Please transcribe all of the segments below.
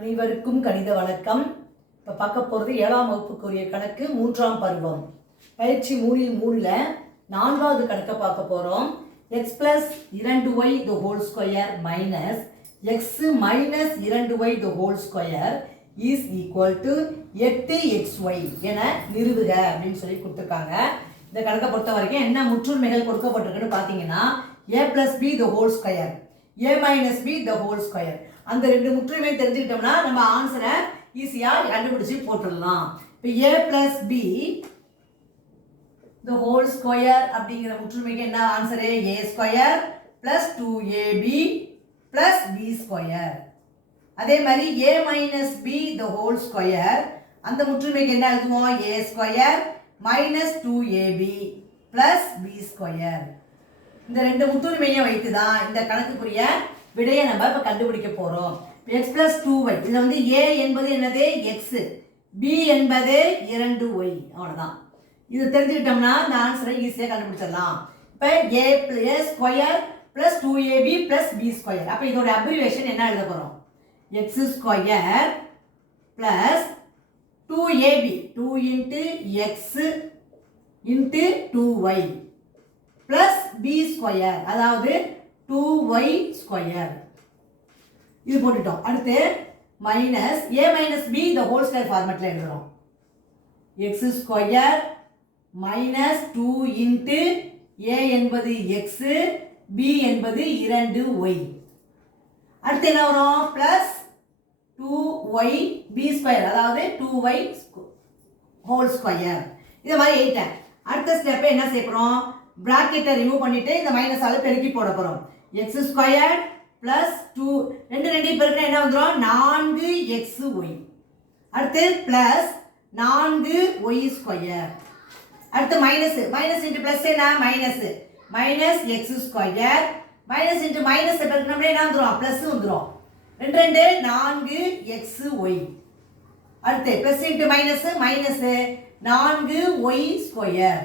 அனைவருக்கும் கணித வணக்கம். இப்போ பார்க்க போகிறது 7ஆம் வகுப்புக்குரிய கணக்கு 3ஆம் பருவம் பயிற்சி 3ல் 4வது கணக்கை பார்க்க போகிறோம். x plus 2y the whole square minus x minus 2y the whole square is equal to 8xy என நிறுவுக அப்படின்னு சொல்லி கொடுத்துருக்காங்க. இந்த கணக்கை பொறுத்த வரைக்கும் என்ன முற்றுமைகள் கொடுக்கப்பட்டிருக்குன்னு பார்த்தீங்கன்னா a plus b the whole square, a minus b the whole square. அந்த ரெண்டு முற்றுமை தெரிஞ்சுக்கிட்டோம்னா நம்ம ஆன்சரை ஈஸியாக கண்டுபிடிச்சி போட்டுடலாம். இப்போ a plus b the whole square அப்படிங்கிற முற்றுமைக்கு என்ன answer? a square plus 2ab plus b square. அதே மாதிரி a minus b the whole square அந்த முற்றுமைக்கு என்ன எழுதுவோம்? a square minus 2ab plus b square. இந்த ரெண்டு முற்றுமையை வைத்து தான் இந்த கணக்குக்குரிய விடையை நம்ம இப்போ கண்டுபிடிக்க போகிறோம். x plus 2y இதில் வந்து a என்பது என்னது? x, b என்பது 2y. அவ்வளோதான். இது தெரிஞ்சுக்கிட்டோம்னா இந்த ஆன்சரை ஈஸியாக கண்டுபிடிச்சிடலாம். இப்போ a square plus 2ab plus b square. அப்போ இதோட அப்ரிவேஷன் என்ன எழுத போகிறோம்? x square plus 2ab 2 into x into 2y plus b square, அதாவது 2y ஸ்கொயர். இது போட்டுட்டோம். அடுத்து minus a minus b the whole square ஃபார்மேட்டில் எழுதுறோம். x square minus 2 into a என்பது x, b என்பது 2y. அடுத்து என்ன வரும்? பிளஸ் 2y b ஸ்கொயர், அதாவது 2y ஹோல் ஸ்கொயர். இதை மாதிரி எழுதிட்டேன். அடுத்த ஸ்டெப்பை என்ன செய்யறோம்? பிராக்கெட்டை ரிமூவ் பண்ணிட்டு இந்த மைனஸால பெருக்கி போட போறோம். x ஸ்கொயர் பிளஸ் 2 2 பெருக்கினா என்ன வந்துடும்? 4xy. அடுத்து பிளஸ் 4y ஸ்கொயர். அடுத்து மைனஸ் மைனஸ் இன்ட்டு பிளஸ் என்ன? Minus minus x square minus into minus பெருக்கினோம்னா என்ன வந்துடும்? பிளஸ் வந்துடும். 2 4xy. அடுத்து plus into minus minus 4y square.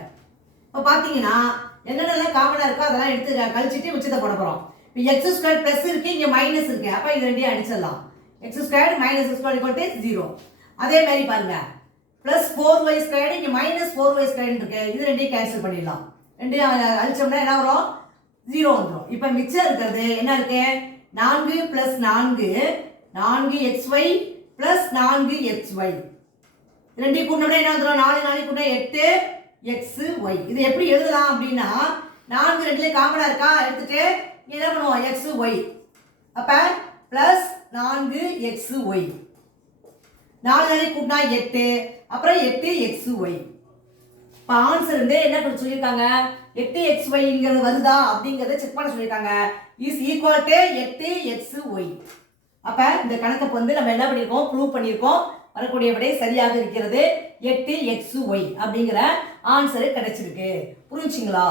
இப்போ பார்த்தீங்கன்னா என்னென்னலாம் காமனாக இருக்கோ அதெல்லாம் எடுத்து கழிச்சிட்டு மிச்சத்தை போட போகிறோம். இப்போ எக்ஸ் ஸ்கொயர் ப்ளஸ் இருக்குது, இங்கே மைனஸ் இருக்குது. அப்போ இது ரெண்டையும் அடிச்சிடலாம். X square minus square equal to 0. அதே மாதிரி பாருங்க, ப்ளஸ் 4y ஸ்கொயர், இங்கே மைனஸ் 4y ஸ்கொயர் இருக்கு. இது ரெண்டையும் கேன்சல் பண்ணிடலாம். ரெண்டையும் அழிச்சோம்னா என்ன வரும்? 0 வந்துடும். இப்போ மிச்சம் இருக்கிறது என்ன இருக்கு? 4 + 4 4xy + 4xy. ரெண்டையும் கூட்டினோம்னா என்ன வந்துடும்? 4 4 கூட்டினா 8xy. இது எப்படி எழுதலாம் அப்படின்னா 4 ரெண்டுலேயே காமனாக இருக்கா எடுத்துட்டு என்ன பண்ணுவோம்? xy. அப்போ ப்ளஸ் 4xy. 4 நாளைக்கு கூட்டினா 8, அப்புறம் 8xy. இப்போ ஆன்சர் வந்து என்ன பண்ண சொல்லியிருக்காங்க? 8xyங்கிறது வருதா அப்படிங்கிறத செக் பண்ண சொல்லியிருக்காங்க. Is equal to 8xy. அப்போ இந்த கணக்கை வந்து நம்ம என்ன பண்ணியிருக்கோம்? ப்ரூவ் பண்ணியிருக்கோம். வரக்கூடிய விடை சரியாக இருக்கிறது. 8xy அப்படிங்கிற ஆன்சரு கிடைச்சிருக்கு. புரிஞ்சுங்களா?